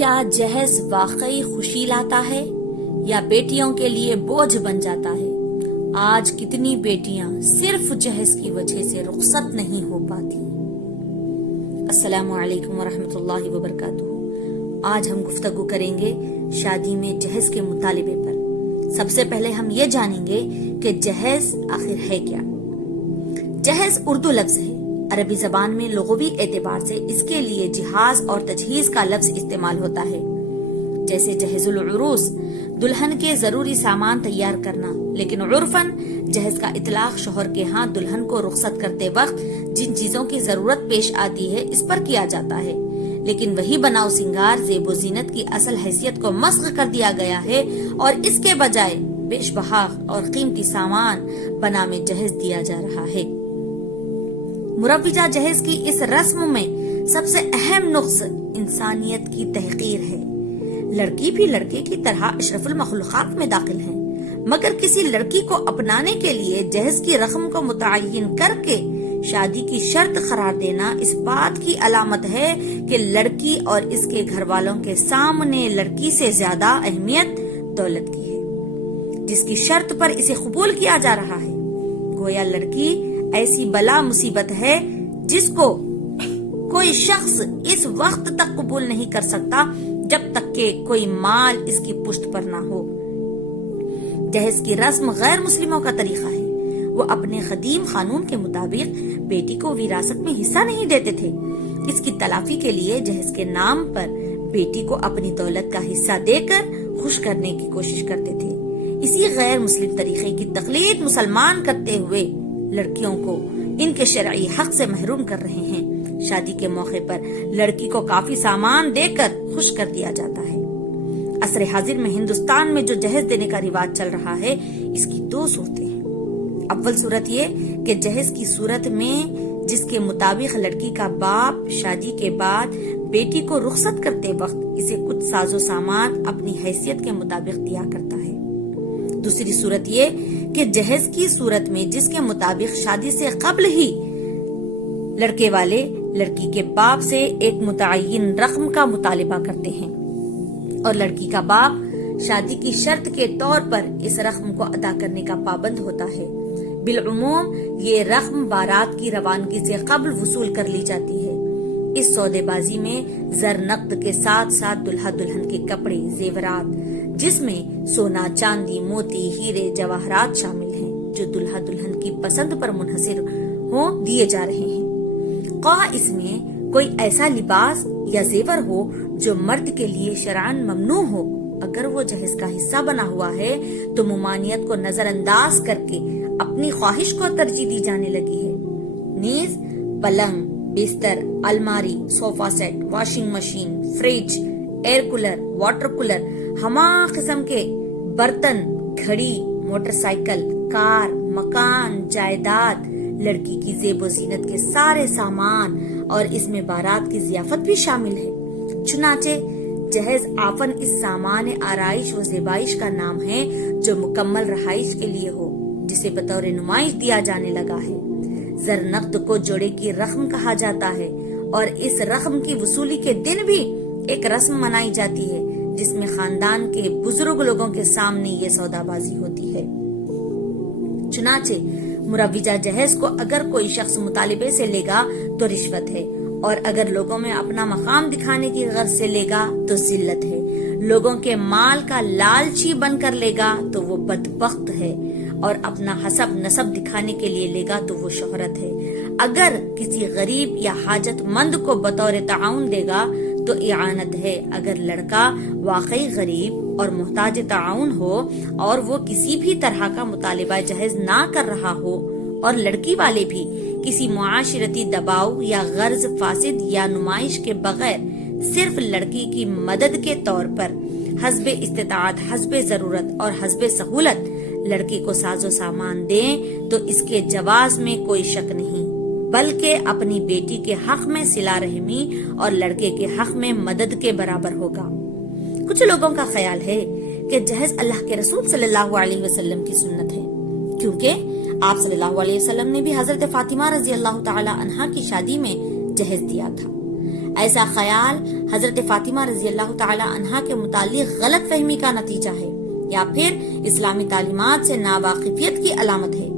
کیا جہیز واقعی خوشی لاتا ہے یا بیٹیوں کے لیے بوجھ بن جاتا ہے؟ آج کتنی بیٹیاں صرف جہیز کی وجہ سے رخصت نہیں ہو پاتی۔ السلام علیکم ورحمۃ اللہ وبرکاتہ۔ آج ہم گفتگو کریں گے شادی میں جہیز کے مطالبے پر۔ سب سے پہلے ہم یہ جانیں گے کہ جہیز آخر ہے کیا۔ جہیز اردو لفظ ہے۔ عربی زبان میں لغوی اعتبار سے اس کے لیے جہاز اور تجہیز کا لفظ استعمال ہوتا ہے، جیسے جہیز العروس، دلہن کے ضروری سامان تیار کرنا، لیکن عرفاً جہیز کا اطلاق شوہر کے ہاں دلہن کو رخصت کرتے وقت جن چیزوں کی ضرورت پیش آتی ہے اس پر کیا جاتا ہے، لیکن وہی بناؤ سنگار زیب و زینت کی اصل حیثیت کو مسخ کر دیا گیا ہے اور اس کے بجائے بیش بہا اور قیمتی سامان بنام جہیز دیا جا رہا ہے۔ مروجہ جہیز کی اس رسم میں سب سے اہم نقص انسانیت کی تحقیر ہے۔ لڑکی بھی لڑکے کی طرح اشرف المخلوقات میں داخل ہے، مگر کسی لڑکی کو اپنانے کے لیے جہیز کی رقم کو متعین کر کے شادی کی شرط قرار دینا اس بات کی علامت ہے کہ لڑکی اور اس کے گھر والوں کے سامنے لڑکی سے زیادہ اہمیت دولت کی ہے، جس کی شرط پر اسے قبول کیا جا رہا ہے۔ گویا لڑکی ایسی بلا مصیبت ہے جس کو کوئی شخص اس وقت تک قبول نہیں کر سکتا جب تک کہ کوئی مال اس کی پشت پر نہ ہو۔ جہیز کی رسم غیر مسلموں کا طریقہ ہے۔ وہ اپنے قدیم قانون کے مطابق بیٹی کو وراثت میں حصہ نہیں دیتے تھے۔ اس کی تلافی کے لیے جہیز کے نام پر بیٹی کو اپنی دولت کا حصہ دے کر خوش کرنے کی کوشش کرتے تھے۔ اسی غیر مسلم طریقے کی تقلید مسلمان کرتے ہوئے لڑکیوں کو ان کے شرعی حق سے محروم کر رہے ہیں۔ شادی کے موقع پر لڑکی کو کافی سامان دے کر خوش کر دیا جاتا ہے۔ عصر حاضر میں ہندوستان میں جو جہیز دینے کا رواج چل رہا ہے، اس کی دو صورتیں ہیں۔ اول صورت یہ کہ جہیز کی صورت میں جس کے مطابق لڑکی کا باپ شادی کے بعد بیٹی کو رخصت کرتے وقت اسے کچھ ساز و سامان اپنی حیثیت کے مطابق دیا کرتا ہے۔ دوسری صورت یہ کہ جہیز کی صورت میں جس کے مطابق شادی سے قبل ہی لڑکے والے لڑکی کے باپ سے ایک متعین رقم کا مطالبہ کرتے ہیں اور لڑکی کا باپ شادی کی شرط کے طور پر اس رقم کو ادا کرنے کا پابند ہوتا ہے۔ بالعموم یہ رقم بارات کی روانگی سے قبل وصول کر لی جاتی ہے۔ اس سودے بازی میں زر نقد کے ساتھ ساتھ دلہا دلہن کے کپڑے، زیورات، جس میں سونا، چاندی، موتی، ہیرے، جواہرات شامل ہیں، جو دلہا دلہن کی پسند پر منحصر ہو دیے جا رہے ہیں۔ خواہ اس میں کوئی ایسا لباس یا زیور ہو جو مرد کے لیے شرعاً ممنوع ہو، اگر وہ جہیز کا حصہ بنا ہوا ہے تو ممانعت کو نظر انداز کر کے اپنی خواہش کو ترجیح دی جانے لگی ہے۔ نیز پلنگ، بستر، الماری، sofa set, washing machine, fridge, air cooler, water cooler, ہما قسم کے برتن، گھڑی، موٹر سائیکل، کار، مکان، جائیداد، لڑکی کی زیب و زینت کے سارے سامان اور اس میں بارات کی ضیافت بھی شامل ہے۔ چنانچہ جہیز آفن اس سامان آرائش و زیبائش کا نام ہے جو مکمل رہائش کے لیے ہو، جسے بطور نمائش دیا جانے لگا ہے۔ زر نقد کو جوڑے کی رقم کہا جاتا ہے اور اس رقم کی وصولی کے دن بھی ایک رسم منائی جاتی ہے جس میں خاندان کے بزرگ لوگوں کے سامنے یہ سودا بازی ہوتی ہے۔ چنانچہ مروجہ جہیز کو اگر کوئی شخص مطالبے سے لے گا تو رشوت ہے، اور اگر لوگوں میں اپنا مقام دکھانے کی غرض سے لے گا تو ذلت ہے، لوگوں کے مال کا لالچی بن کر لے گا تو وہ بدبخت ہے، اور اپنا حسب نسب دکھانے کے لیے لے گا تو وہ شہرت ہے۔ اگر کسی غریب یا حاجت مند کو بطور تعاون دے گا تو اعانت ہے۔ اگر لڑکا واقعی غریب اور محتاج تعاون ہو اور وہ کسی بھی طرح کا مطالبہ جہیز نہ کر رہا ہو اور لڑکی والے بھی کسی معاشرتی دباؤ یا غرض فاسد یا نمائش کے بغیر صرف لڑکی کی مدد کے طور پر حسب استطاعت، حسب ضرورت اور حسب سہولت لڑکی کو ساز و سامان دیں تو اس کے جواز میں کوئی شک نہیں، بلکہ اپنی بیٹی کے حق میں صلہ رحمی اور لڑکے کے حق میں مدد کے برابر ہوگا۔ کچھ لوگوں کا خیال ہے کہ جہیز اللہ کے رسول صلی اللہ علیہ وسلم کی سنت ہے، کیونکہ آپ صلی اللہ علیہ وسلم نے بھی حضرت فاطمہ رضی اللہ تعالی عنہا کی شادی میں جہیز دیا تھا۔ ایسا خیال حضرت فاطمہ رضی اللہ تعالی عنہا کے متعلق غلط فہمی کا نتیجہ ہے یا پھر اسلامی تعلیمات سے ناواقفیت کی علامت ہے۔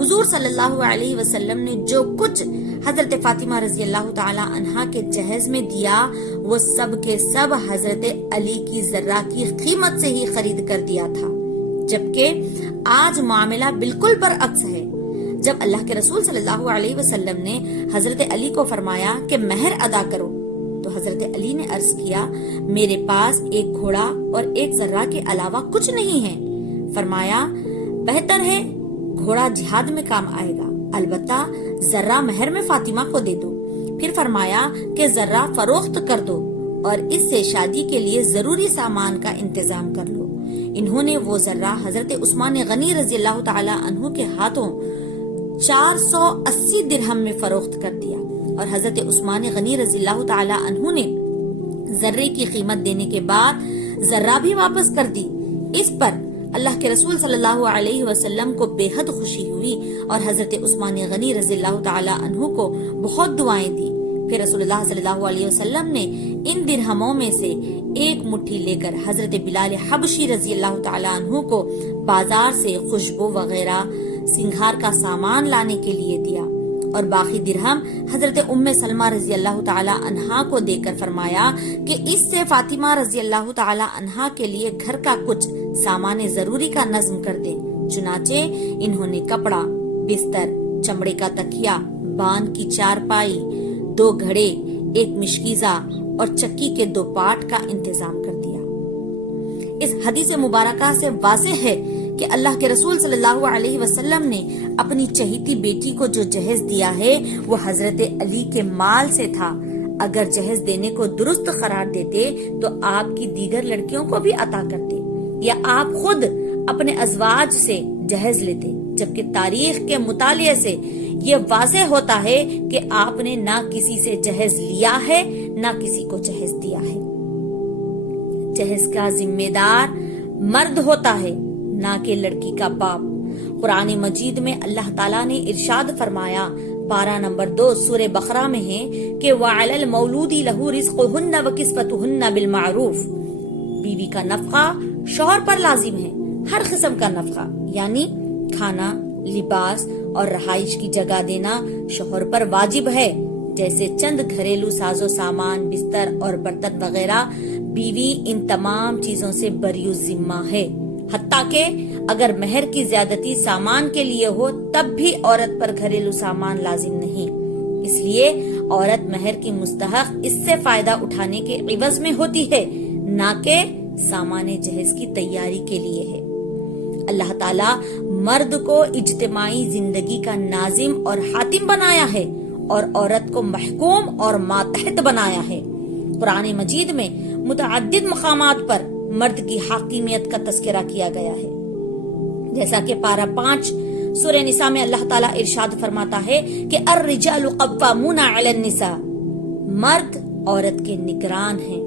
حضور صلی اللہ علیہ وسلم نے جو کچھ حضرت فاطمہ رضی اللہ تعالی عنہا کے جہیز میں دیا وہ سب کے سب حضرت علی کی ذرہ کی قیمت سے ہی خرید کر دیا تھا، جبکہ آج معاملہ بالکل برعکس ہے۔ جب اللہ کے رسول صلی اللہ علیہ وسلم نے حضرت علی کو فرمایا کہ مہر ادا کرو تو حضرت علی نے عرض کیا میرے پاس ایک گھوڑا اور ایک ذرہ کے علاوہ کچھ نہیں ہے۔ فرمایا بہتر ہے گھوڑا جہاد میں کام آئے گا، البتہ ذرہ مہر میں فاطمہ کو دے دو۔ پھر فرمایا کہ ذرہ فروخت کر دو اور اس سے شادی کے لیے ضروری سامان کا انتظام کر لو۔ انہوں نے وہ ذرہ حضرت عثمان غنی رضی اللہ تعالی عنہ کے ہاتھوں 480 درہم میں فروخت کر دیا اور حضرت عثمان غنی رضی اللہ تعالی عنہ نے ذرے کی قیمت دینے کے بعد ذرہ بھی واپس کر دی۔ اس پر اللہ کے رسول صلی اللہ علیہ وسلم کو بے حد خوشی ہوئی اور حضرت عثمان غنی رضی اللہ تعالی عنہ کو بہت دعائیں دی۔ پھر رسول اللہ صلی اللہ علیہ وسلم نے ان درہموں میں سے ایک مٹھی لے کر حضرت بلال حبشی رضی اللہ تعالی عنہ کو بازار سے خوشبو وغیرہ سنگھار کا سامان لانے کے لیے دیا اور باقی درہم حضرت ام سلمہ رضی اللہ تعالی عنہا کو دے کر فرمایا کہ اس سے فاطمہ رضی اللہ تعالی عنہا کے لیے گھر کا کچھ سامان ضروری کا نظم کر دے۔ چنانچہ انہوں نے کپڑا، بستر، چمڑے کا تکیا، بان کی چارپائی، 2 گھڑے، ایک مشکیزہ اور چکی کے 2 پاٹ کا انتظام کر دیا۔ اس حدیث مبارکہ سے واضح ہے کہ اللہ کے رسول صلی اللہ علیہ وسلم نے اپنی چہیتی بیٹی کو جو جہیز دیا ہے وہ حضرت علی کے مال سے تھا۔ اگر جہیز دینے کو درست قرار دیتے تو آپ کی دیگر لڑکیوں کو بھی عطا کرتے یا آپ خود اپنے ازواج سے جہیز لیتے، جبکہ تاریخ کے مطالعے سے یہ واضح ہوتا ہے کہ آپ نے نہ کسی سے جہیز لیا ہے نہ کسی کو جہیز دیا ہے۔ جہیز کا ذمہ دار مرد ہوتا ہے نہ کہ لڑکی کا باپ۔ قرآن مجید میں اللہ تعالیٰ نے ارشاد فرمایا، پارہ نمبر 2 سورہ بقرہ میں ہے کہ وَعَلَى الْمَوْلُودِ لَهُ رِزْقُهُنَّ وَكِسْوَتُهُنَّ بِالْمَعْرُوفِ۔ بیوی کا نفقہ شوہر پر لازم ہے، ہر قسم کا نفقہ یعنی کھانا، لباس اور رہائش کی جگہ دینا شوہر پر واجب ہے، جیسے چند گھریلو ساز و سامان، بستر اور برتن وغیرہ۔ بیوی ان تمام چیزوں سے بری ذمہ ہے، حتیٰ کہ اگر مہر کی زیادتی سامان کے لیے ہو تب بھی عورت پر گھریلو سامان لازم نہیں۔ اس لیے عورت مہر کی مستحق اس سے فائدہ اٹھانے کے عوض میں ہوتی ہے، نہ کہ سامان جہیز کی تیاری کے لیے ہے۔ اللہ تعالیٰ مرد کو اجتماعی زندگی کا ناظم اور حاتم بنایا ہے اور عورت کو محکوم اور ماتحت بنایا ہے۔ قرآن مجید میں متعدد مقامات پر مرد کی حاکمیت کا تذکرہ کیا گیا ہے، جیسا کہ پارہ 5 سورہ نساء میں اللہ تعالیٰ ارشاد فرماتا ہے کہ الرجال قوامون علی النساء، مرد عورت کے نگران ہیں۔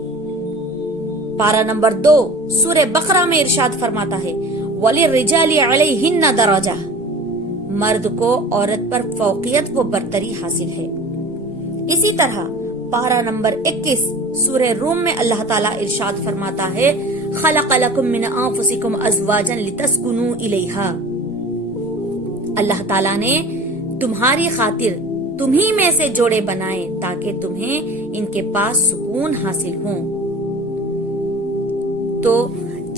پارہ نمبر 2 سورہ بقرہ میں ارشاد فرماتا ہے وَلِلرِّجَالِ عَلَيْهِنَّ دَرَجَةٌ، مرد کو عورت پر فوقیت و برتری حاصل ہے۔ اسی طرح پارہ نمبر 21 سورہ روم میں اللہ تعالیٰ ارشاد فرماتا ہے خَلَقَ لَكُم مِّنْ أَنفُسِكُمْ أَزْوَاجًا لِتَسْكُنُوا إِلَيْهَا، اللہ تعالیٰ نے تمہاری خاطر تمہی میں سے جوڑے بنائے تاکہ تمہیں ان کے پاس سکون حاصل ہوں۔ تو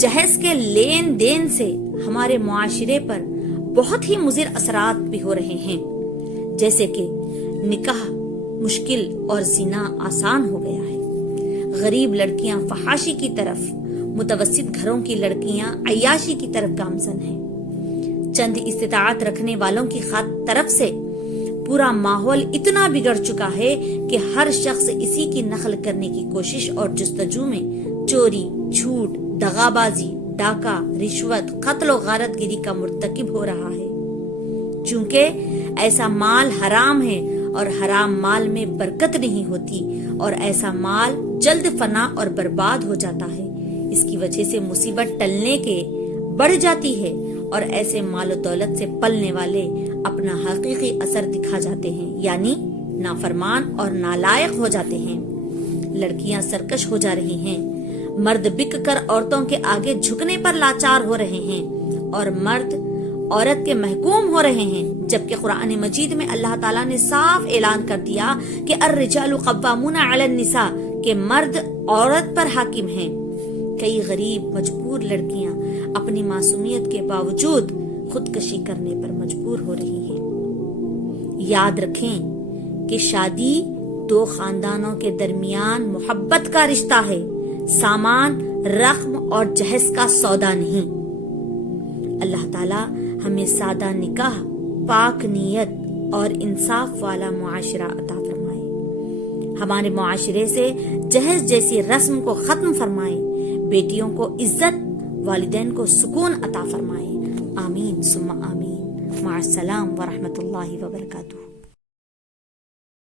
جہیز کے لین دین سے ہمارے معاشرے پر بہت ہی مضر اثرات بھی ہو رہے ہیں، جیسے کہ نکاح مشکل اور زنا آسان ہو گیا ہے، غریب لڑکیاں فحاشی کی طرف، متوسط گھروں کی لڑکیاں عیاشی کی طرف گامزن ہیں، چند استطاعت رکھنے والوں کی طرف سے پورا ماحول اتنا بگڑ چکا ہے کہ ہر شخص اسی کی نقل کرنے کی کوشش اور جستجو میں چوری، جھوٹ، دغابازی، ڈاکہ، رشوت، قتل و غارت گیری کا مرتکب ہو رہا ہے۔ چونکہ ایسا مال حرام ہے اور حرام مال میں برکت نہیں ہوتی اور ایسا مال جلد فنا اور برباد ہو جاتا ہے، اس کی وجہ سے مصیبت ٹلنے کے بڑھ جاتی ہے اور ایسے مال و دولت سے پلنے والے اپنا حقیقی اثر دکھا جاتے ہیں، یعنی نافرمان اور نالائق ہو جاتے ہیں۔ لڑکیاں سرکش ہو جا رہی ہیں، مرد بک کر عورتوں کے آگے جھکنے پر لاچار ہو رہے ہیں، اور مرد عورت کے محکوم ہو رہے ہیں، جبکہ قرآن مجید میں اللہ تعالیٰ نے صاف اعلان کر دیا کہ الرجال قوامون علی النساء، کہ مرد عورت پر حاکم ہیں۔ کئی غریب مجبور لڑکیاں اپنی معصومیت کے باوجود خودکشی کرنے پر مجبور ہو رہی ہیں۔ یاد رکھیں کہ شادی دو خاندانوں کے درمیان محبت کا رشتہ ہے، سامان، رقم اور جہیز کا سودا نہیں۔ اللہ تعالیٰ ہمیں سادہ نکاح، پاک نیت اور انصاف والا معاشرہ عطا فرمائے، ہمارے معاشرے سے جہیز جیسی رسم کو ختم فرمائے، بیٹیوں کو عزت، والدین کو سکون عطا فرمائے۔ آمین ثم آمین۔ مع السلام ورحمۃ اللہ وبرکاتہ۔